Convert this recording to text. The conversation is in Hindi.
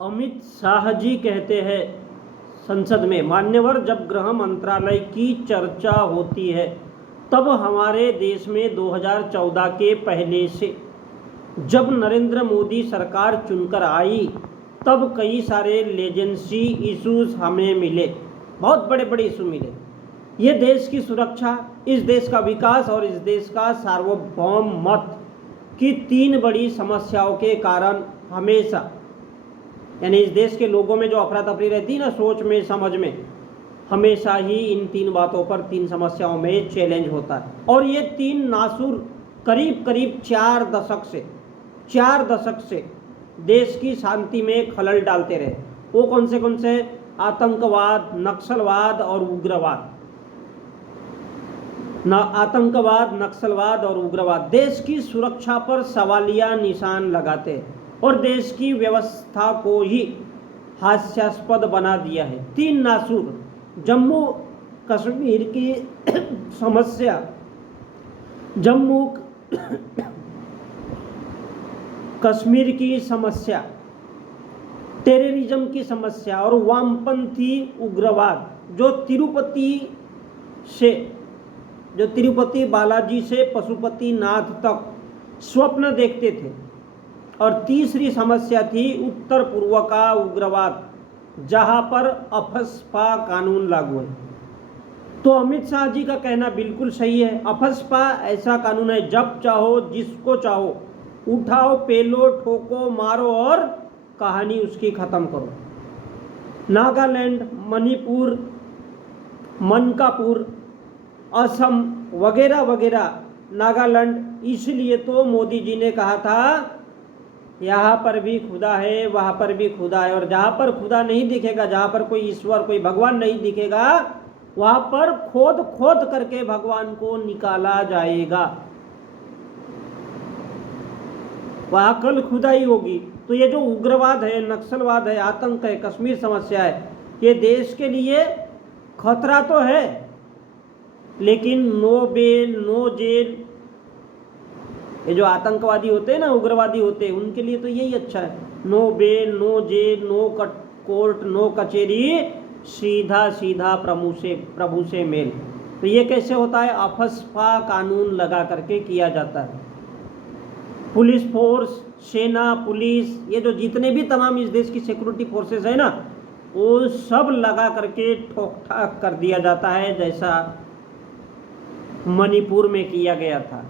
अमित शाह जी कहते हैं संसद में, मान्यवर जब गृह मंत्रालय की चर्चा होती है तब हमारे देश में 2014 के पहले से जब नरेंद्र मोदी सरकार चुनकर आई तब कई सारे लेजेंसी इश्यूज हमें मिले, बहुत बड़े बड़े इशू मिले। ये देश की सुरक्षा, इस देश का विकास और इस देश का सार्वभौम मत की तीन बड़ी समस्याओं के कारण हमेशा, यानी इस देश के लोगों में जो अफरा तफरी रहती है ना, सोच में समझ में, हमेशा ही इन तीन बातों पर, तीन समस्याओं में चैलेंज होता है। और ये तीन नासुर करीब करीब 4 दशक से देश की शांति में खलल डालते रहे। वो कौन से आतंकवाद, नक्सलवाद और उग्रवाद। आतंकवाद, नक्सलवाद और उग्रवाद देश की सुरक्षा पर सवालिया निशान लगाते हैं और देश की व्यवस्था को ही हास्यास्पद बना दिया है। तीन नासूर, जम्मू कश्मीर की समस्या, जम्मू कश्मीर की समस्या, टेररिज्म की समस्या और वामपंथी उग्रवाद जो तिरुपति बालाजी से पशुपति नाथ तक स्वप्न देखते थे। और तीसरी समस्या थी उत्तर पूर्व का उग्रवाद, जहां पर अफस्पा कानून लागू है। तो अमित शाह जी का कहना बिल्कुल सही है। अफस्पा ऐसा कानून है, जब चाहो जिसको चाहो उठाओ, पेलो, ठोको, मारो और कहानी उसकी खत्म करो। नागालैंड, मणिपुर, मनकापुर, असम वगैरह वगैरह, नागालैंड, इसलिए तो मोदी जी ने कहा था यहाँ पर भी खुदा है, वहाँ पर भी खुदा है। और जहाँ पर खुदा नहीं दिखेगा, जहाँ पर कोई ईश्वर, कोई भगवान नहीं दिखेगा, वहाँ पर खोद खोद करके भगवान को निकाला जाएगा, वहाँ कल खुदाई होगी। तो ये जो उग्रवाद है, नक्सलवाद है, आतंक है, कश्मीर समस्या है, ये देश के लिए खतरा तो है, लेकिन नो बेल नो जेल। ये जो आतंकवादी होते हैं ना, उग्रवादी होते हैं, उनके लिए तो यही अच्छा है। No bail, no jail, no court, no कचेरी, सीधा सीधा प्रभु से मेल। तो ये कैसे होता है? अफस्पा कानून लगा करके किया जाता है। पुलिस फोर्स, सेना, पुलिस, ये जो जितने भी तमाम इस देश की सिक्योरिटी फोर्सेस है ना, वो सब लगा करके ठोक ठाक कर दिया जाता है, जैसा मणिपुर में किया गया था।